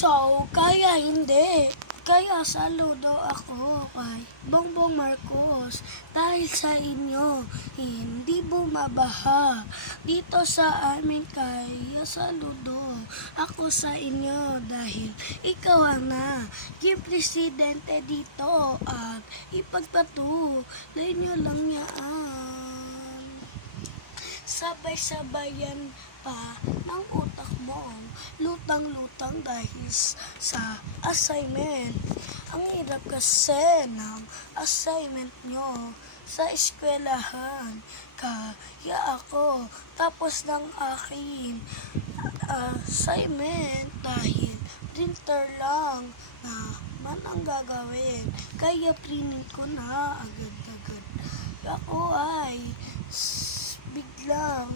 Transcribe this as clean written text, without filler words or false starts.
So, kaya hindi. Kaya saludo ako kay Bongbong Marcos dahil sa inyo hindi bumabaha dito sa amin. Kaya saludo ako sa inyo dahil ikaw ang naging presidente dito at ipagpatuloy nyo lang yan. Sabay-sabayan pa ng utak mo, lutang-lutang dahil sa assignment. Ang hirap kasi ng assignment nyo sa eskwelahan. Kaya ako tapos ng aking assignment dahil printer lang naman ang gagawin. Kaya print ko na agad-agad. Ako ay biglang